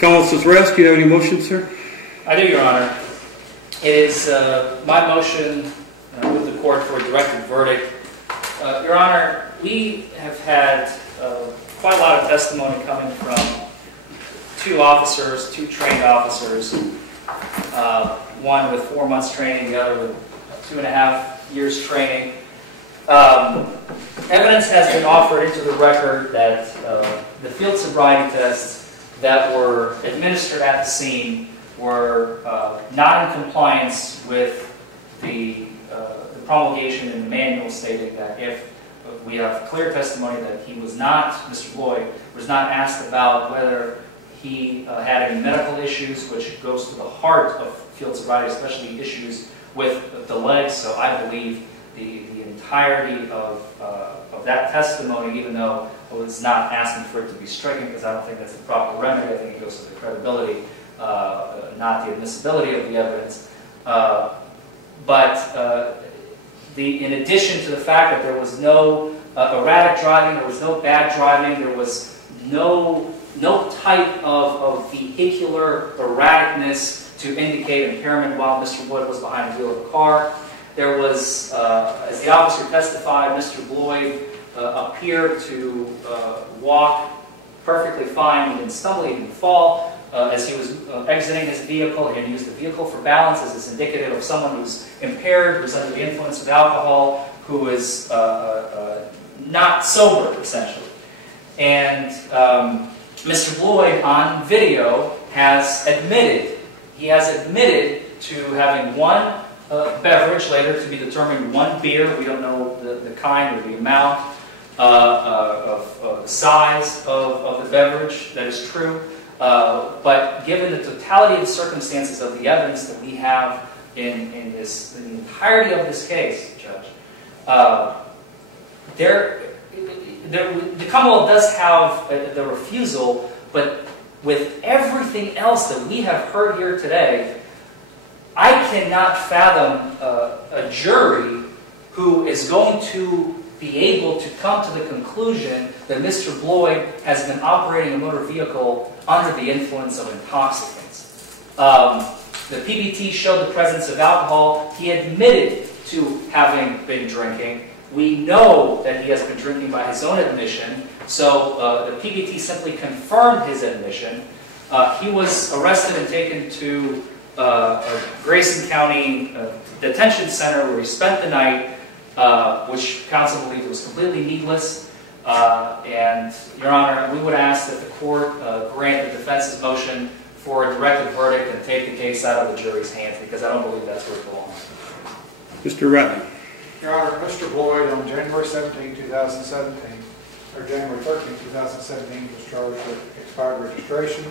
Counsel Rask, do you have any motions, sir? I do, Your Honor. It is my motion with the court for a directed verdict. Your Honor, we have had quite a lot of testimony coming from two trained officers, one with 4 months training, the other with 2.5 years training. Evidence has been offered into the record that the field sobriety tests that were administered at the scene were not in compliance with the promulgation in the manual stating that if we have clear testimony that he was not, Mr. Floyd, was not asked about whether he had any medical issues, which goes to the heart of field sobriety, especially issues with the legs. So I believe the entirety of that testimony, even though I was not asking for it to be stricken because I don't think that's the proper remedy, I think it goes to the credibility, not the admissibility of the evidence. In addition to the fact that there was no erratic driving, there was no bad driving, there was no type of vehicular erraticness to indicate impairment while Mr. Wood was behind the wheel of the car. There was, as the officer testified, Mr. Floyd appeared to walk perfectly fine. He didn't stumble, he didn't fall. As he was exiting his vehicle, he didn't use the vehicle for balance, as is indicative of someone who's impaired, who's under the influence of alcohol, who is not sober, essentially. And Mr. Floyd, on video, has admitted to having one beverage, later to be determined one beer. We don't know the kind or the amount of size of the beverage. That is true. But given the totality of the circumstances of the evidence that we have in the entirety of this case, Judge, the Commonwealth does have the refusal, but with everything else that we have heard here today, I cannot fathom a jury who is going to be able to come to the conclusion that Mr. Floyd has been operating a motor vehicle under the influence of intoxicants. The PBT showed the presence of alcohol. He admitted to having been drinking. We know that he has been drinking by his own admission, so the PBT simply confirmed his admission. He was arrested and taken to Grayson County Detention Center where he spent the night, which counsel believed was completely needless. And, Your Honor, we would ask that the court grant the defense's motion for a directed verdict and take the case out of the jury's hands, because I don't believe that's where it belongs. Mr. Ratner. Your Honor, Mr. Floyd on January 17, 2017, or January 13, 2017, was charged with expired registration,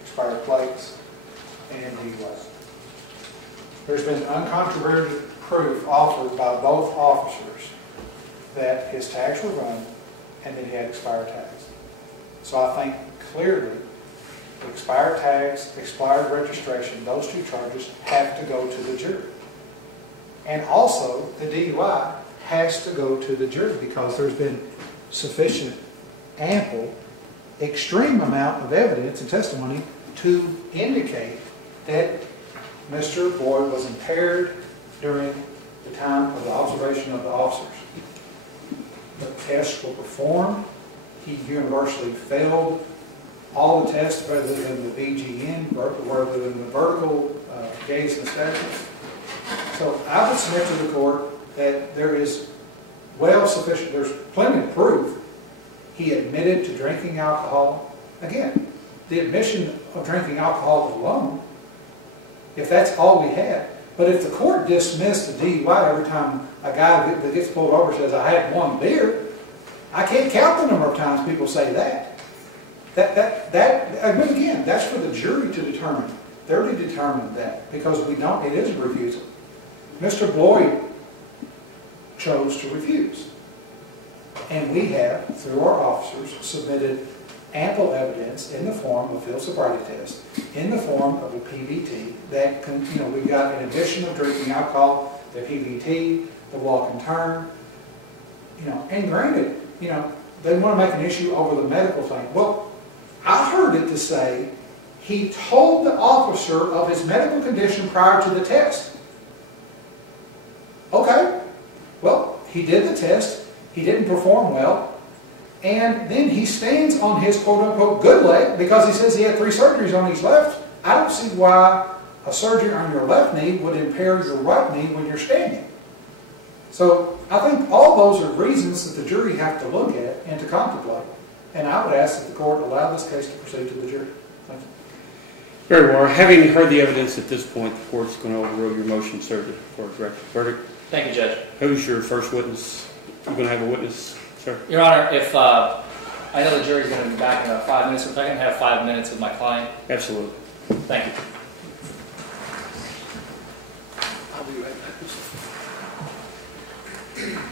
expired plates, and DUI. There's been uncontroverted proof offered by both officers that his tags were run and that he had expired tags. So I think clearly expired tags, expired registration, those two charges have to go to the jury. And also the DUI has to go to the jury because there's been sufficient, ample, extreme amount of evidence and testimony to indicate that Mr. Floyd was impaired during the time of the observation of the officers. The tests were performed. He universally failed all the tests rather than the BGN, rather than the vertical gaze inspection. So I would submit to the court that there is sufficient, there's plenty of proof. He admitted to drinking alcohol. Again, the admission of drinking alcohol alone, if that's all we had. But if the court dismissed the DUI every time a guy that gets pulled over says, I had one beer, I can't count the number of times people say that. But again, that's for the jury to determine. They're to determine that because we don't, it is a refusal. Mr. Floyd chose to refuse. And we have, through our officers, submitted ample evidence in the form of a field sobriety test, in the form of a PBT that, we've got an addition of drinking alcohol, the PBT, the walk and turn, and granted, they want to make an issue over the medical thing. Well, I heard it to say he told the officer of his medical condition prior to the test. Okay, well, he did the test, he didn't perform well, and then he stands on his quote-unquote good leg because he says he had 3 surgeries on his left. I don't see why a surgery on your left knee would impair your right knee when you're standing. So I think all those are reasons that the jury have to look at and to contemplate. And I would ask that the court allow this case to proceed to the jury. Thank you. Very well. Having heard the evidence at this point, the court's going to overrule your motion, sir, for a direct verdict. Thank you, Judge. Who's your first witness? You're going to have a witness, sir? Your Honor, if I know the jury's going to be back in about 5 minutes, if I can have 5 minutes with my client. Absolutely. Thank you. I'll be right back.